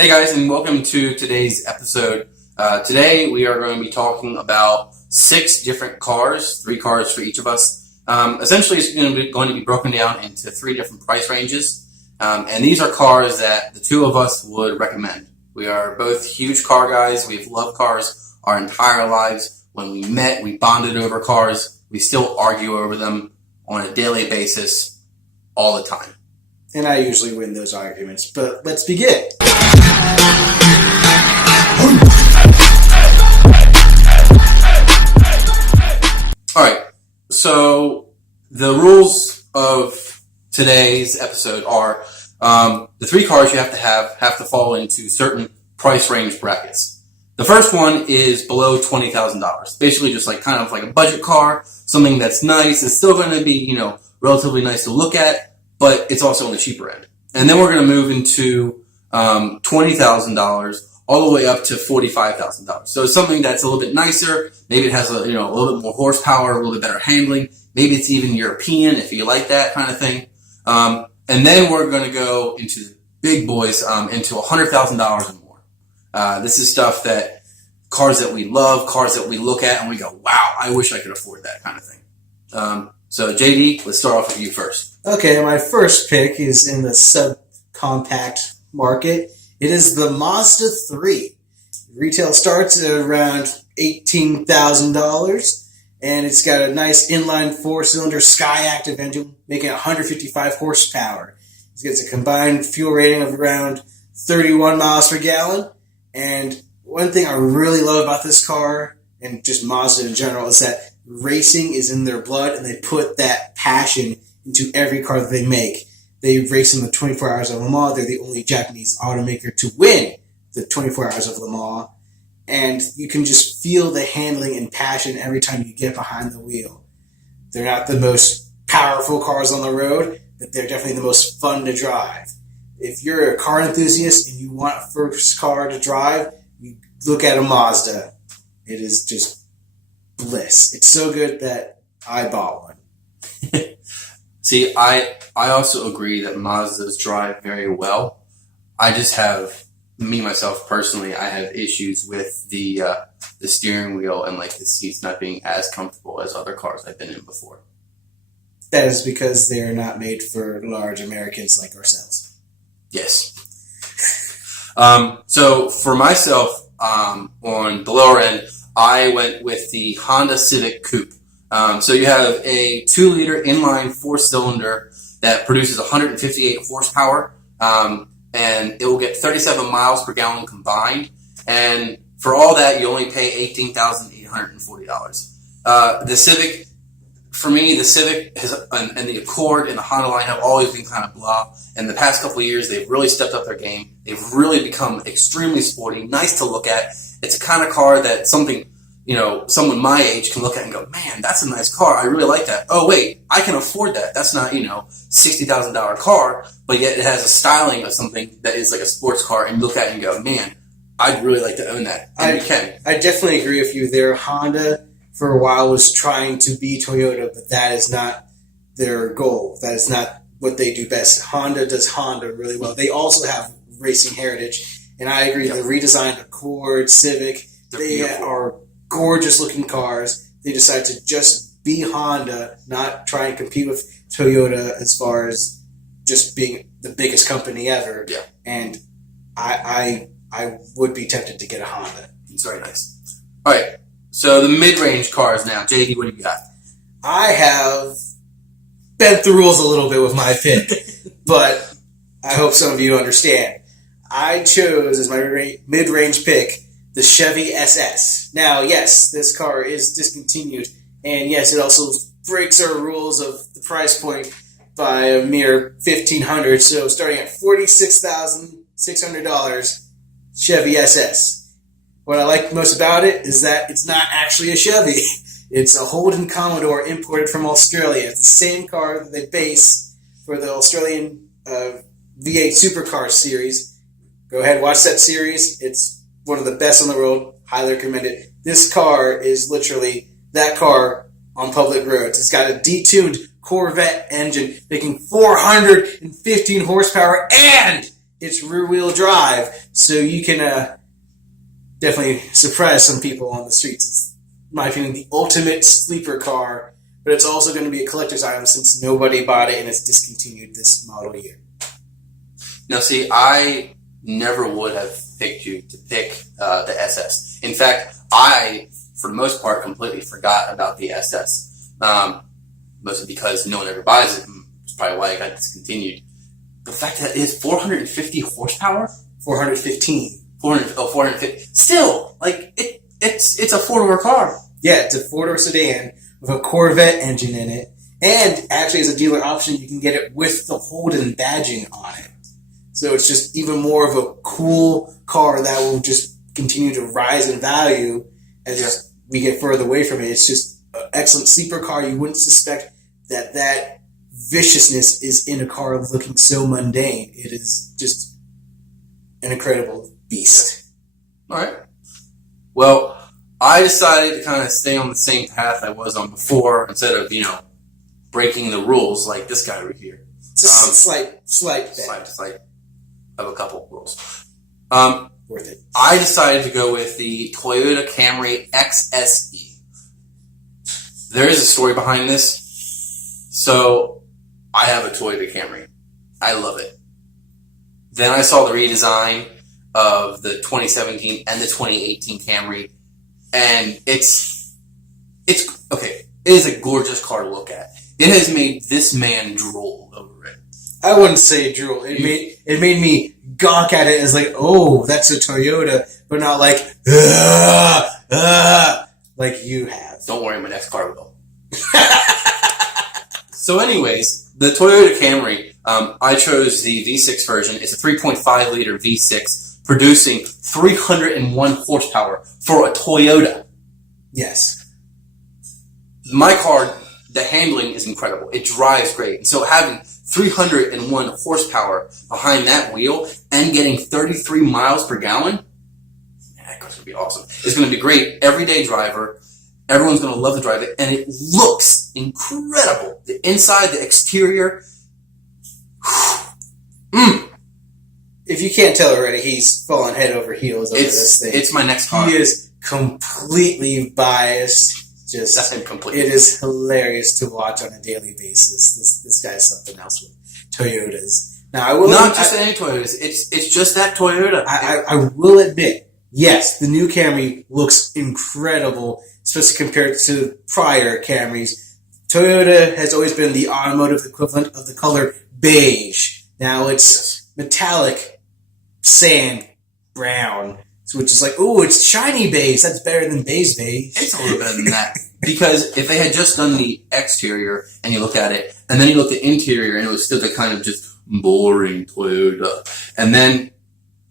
Hey guys, and welcome to today's episode. Today we are going to be talking about 6 different cars, 3 cars for each of us. Essentially, it's going to be broken down into 3 different price ranges, and these are cars that the 2 of us would recommend. We are both huge car guys. We've loved cars our entire lives. When we met, we bonded over cars. We still argue over them on a daily basis, all the time. And I usually win those arguments, but let's begin. Alright, so the rules of today's episode are the 3 cars you have to fall into certain price range brackets. The first one is below $20,000. Basically just like kind of like a budget car, something that's nice. It's still going to be, relatively nice to look at, but it's also on the cheaper end. And then we're going to move into $20,000 all the way up to $45,000. So it's something that's a little bit nicer. Maybe it has a little bit more horsepower, a little bit better handling. Maybe it's even European if you like that kind of thing. And then we're going to go into the big boys, into $100,000 and more. This is stuff that cars that we love, cars that we look at and we go, wow, I wish I could afford that kind of thing. So JD, let's start off with you first. Okay, my first pick is in the subcompact market. It is the Mazda 3. Retail starts at around $18,000, and it's got a nice inline 4-cylinder Sky-Activ engine, making 155 horsepower. It gets a combined fuel rating of around 31 miles per gallon. And one thing I really love about this car, and just Mazda in general, is that racing is in their blood, and they put that passion into every car that they make. They race in the 24 Hours of Le Mans. They're the only Japanese automaker to win the 24 Hours of Le Mans. And you can just feel the handling and passion every time you get behind the wheel. They're not the most powerful cars on the road, but they're definitely the most fun to drive. If you're a car enthusiast and you want a first car to drive, you look at a Mazda. It is just bliss. It's so good that I bought one. See, I also agree that Mazdas drive very well. I just have, myself personally, I have issues with the steering wheel and like the seats not being as comfortable as other cars I've been in before. That is because they're not made for large Americans like ourselves. Yes. So for myself, on the lower end, I went with the Honda Civic Coupe. So you have a 2-liter inline 4-cylinder that produces 158 horsepower, and it will get 37 miles per gallon combined. And for all that, you only pay $18,840. The Civic, for me, the Civic and the Accord and the Honda line have always been kind of blah. And the past couple of years, they've really stepped up their game. They've really become extremely sporty, nice to look at. It's a kind of car that someone my age can look at and go, man, that's a nice car. I really like that. Oh, wait, I can afford that. That's not, $60,000 car, but yet it has a styling of something that is like a sports car, and you look at it and go, man, I'd really like to own that. And you can. I definitely agree with you there. Honda, for a while, was trying to be Toyota, but that is not their goal. That is not what they do best. Honda does Honda really well. They also have racing heritage, and I agree. Yep. The redesigned Accord, Civic, they are gorgeous looking cars. They decide to just be Honda, not try and compete with Toyota as far as just being the biggest company ever. Yeah. And I would be tempted to get a Honda. It's very nice. All right. So the mid-range cars now. JD, what do you got? I have bent the rules a little bit with my pick, but I hope some of you understand. I chose as my mid-range pick the Chevy SS. Now, yes, this car is discontinued, and yes, it also breaks our rules of the price point by a mere $1,500. So, starting at $46,600, Chevy SS. What I like most about it is that it's not actually a Chevy. It's a Holden Commodore imported from Australia. It's the same car that they base for the Australian V8 Supercar series. Go ahead, watch that series. It's one of the best in the world. Highly recommend it. This car is literally that car on public roads. It's got a detuned Corvette engine making 415 horsepower, and it's rear-wheel drive, so you can definitely surprise some people on the streets. It's, in my opinion, the ultimate sleeper car, but it's also going to be a collector's item since nobody bought it and it's discontinued this model year. Now, see, I never would have picked you to pick the SS. In fact, I, for the most part, completely forgot about the SS. Mostly because no one ever buys it. That's probably why it got discontinued. The fact that it is 450 horsepower? 415. 450. Still, like, it's a four-door car. Yeah, it's a four-door sedan with a Corvette engine in it. And actually, as a dealer option, you can get it with the Holden badging on it. So it's just even more of a cool car that will just continue to rise in value as we get further away from it. It's just an excellent sleeper car. You wouldn't suspect that viciousness is in a car looking so mundane. It is just an incredible beast. All right. Well, I decided to kind of stay on the same path I was on before instead of, breaking the rules like this guy right here. Just a slight of a couple rules. worth it. I decided to go with the Toyota Camry XSE. There is a story behind this. So, I have a Toyota Camry. I love it. Then I saw the redesign of the 2017 and the 2018 Camry, and it's okay. It is a gorgeous car to look at. It has made this man drool over it. I wouldn't say drool. It made me gawk at it as like, oh, that's a Toyota, but not like, like you have. Don't worry, my next car will. So anyways, the Toyota Camry, I chose the V6 version. It's a 3.5 liter V6 producing 301 horsepower for a Toyota. Yes. My car, the handling is incredible. It drives great. So having 301 horsepower behind that wheel and getting 33 miles per gallon, that car's going to be awesome. It's going to be great. Everyday driver. Everyone's going to love to drive it. And it looks incredible. The inside, the exterior. If you can't tell already, he's fallen head over heels over this thing. It's my next car. He is completely biased. Completely. It is hilarious to watch on a daily basis. This guy's something else with Toyotas. Now, I will not just any Toyotas. It's just that Toyota. I will admit, yes, the new Camry looks incredible, especially compared to prior Camrys. Toyota has always been the automotive equivalent of the color beige. Now it's metallic sand brown, which is like, oh, it's shiny beige. That's better than beige. It's a little better than that. Because if they had just done the exterior and you look at it, and then you look at the interior and it was still the kind of just boring Toyota. And then,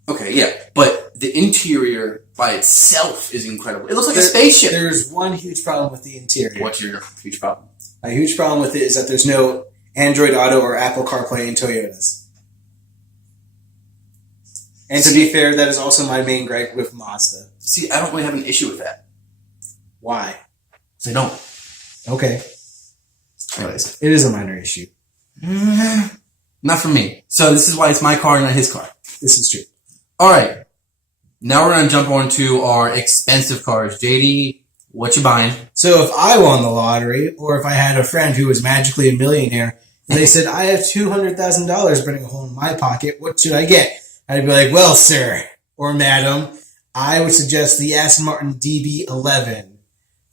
okay, yeah, but the interior by itself is incredible. It looks like a spaceship. There's one huge problem with the interior. What's your huge problem? A huge problem with it is that there's no Android Auto or Apple CarPlay in Toyotas. And to be fair, that is also my main gripe with Mazda. See, I don't really have an issue with that. Why? They don't. Okay. Anyways. It is a minor issue. Not for me. So this is why it's my car, not his car. This is true. All right. Now we're going to jump on to our expensive cars. JD, what you buying? So if I won the lottery, or if I had a friend who was magically a millionaire, and they said, I have $200,000 burning a hole in my pocket, what should I get? I'd be like, well, sir, or madam, I would suggest the Aston Martin DB11.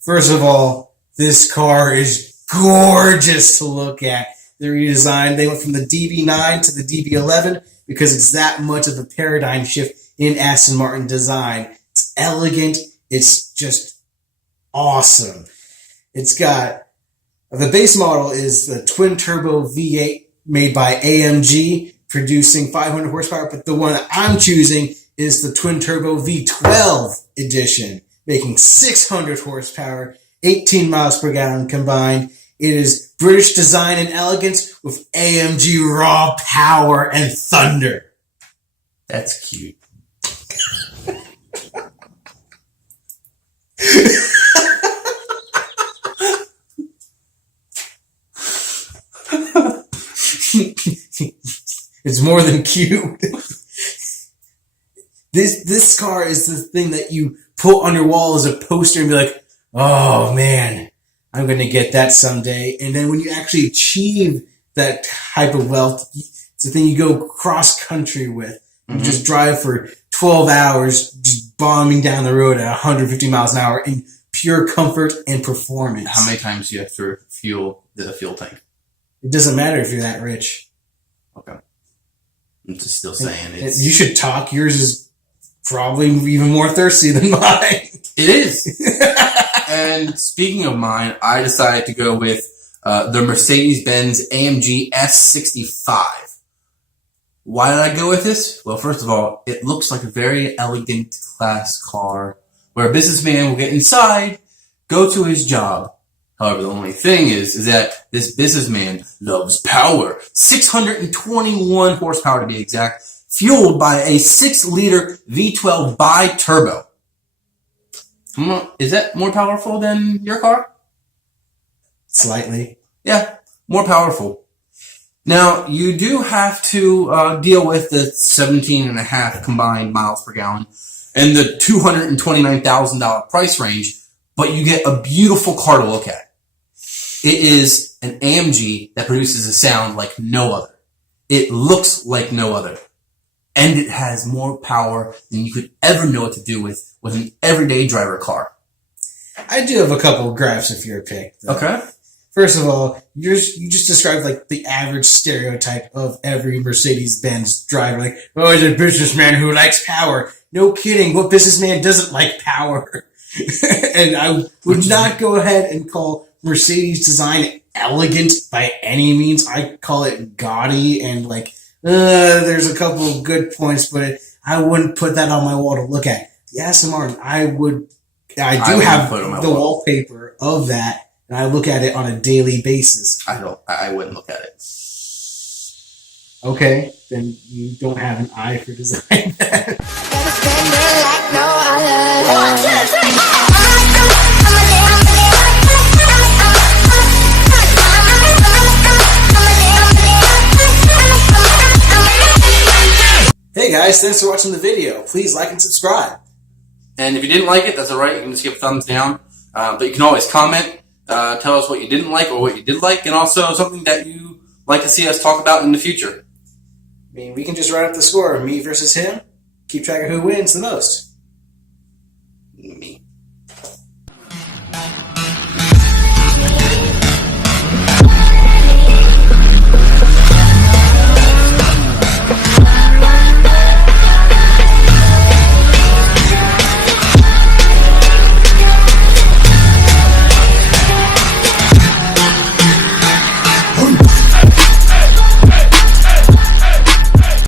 First of all, this car is gorgeous to look at. The redesign, they went from the DB9 to the DB11 because it's that much of a paradigm shift in Aston Martin design. It's elegant. It's just awesome. It's got, the base model is the twin-turbo V8 made by AMG, producing 500 horsepower, but the one that I'm choosing is the twin-turbo V12 edition, making 600 horsepower, 18 miles per gallon combined. It is British design and elegance with AMG raw power and thunder. That's cute. It's more than cute. This car is the thing that you put on your wall as a poster and be like, oh man, I'm going to get that someday. And then when you actually achieve that type of wealth, it's the thing you go cross country with. You just drive for 12 hours, just bombing down the road at 150 miles an hour in pure comfort and performance. How many times do you have to fuel the fuel tank? It doesn't matter if you're that rich. Okay. I'm just still saying it's... You should talk. Yours is probably even more thirsty than mine. It is. And speaking of mine, I decided to go with the Mercedes-Benz AMG S65. Why did I go with this? Well, first of all, it looks like a very elegant class car where a businessman will get inside, go to his job. However, the only thing is that this businessman loves power. 621 horsepower to be exact, fueled by a 6-liter V12 bi-turbo. Is that more powerful than your car? Slightly. Yeah, more powerful. Now, you do have to deal with the 17.5 combined miles per gallon and the $229,000 price range, but you get a beautiful car to look at. It is an AMG that produces a sound like no other. It looks like no other. And it has more power than you could ever know what to do with an everyday driver car. I do have a couple of gripes if you're a pick, though. Okay. First of all, you just described like the average stereotype of every Mercedes-Benz driver. Like, oh, he's a businessman who likes power. No kidding. What businessman doesn't like power? And I would not go ahead and call Mercedes design elegant by any means. I call it gaudy and like, there's a couple of good points, but I wouldn't put that on my wall to look at. The Aston Martin, I do have the wallpaper of that. And I look at it on a daily basis. I wouldn't look at it. Okay, then you don't have an eye for design. Hey guys, thanks for watching the video. Please like and subscribe. And if you didn't like it, that's alright. You can just give a thumbs down. But you can always comment. Tell us what you didn't like or what you did like, and also something that you like to see us talk about in the future. I mean, we can just write up the score, me versus him, keep track of who wins the most.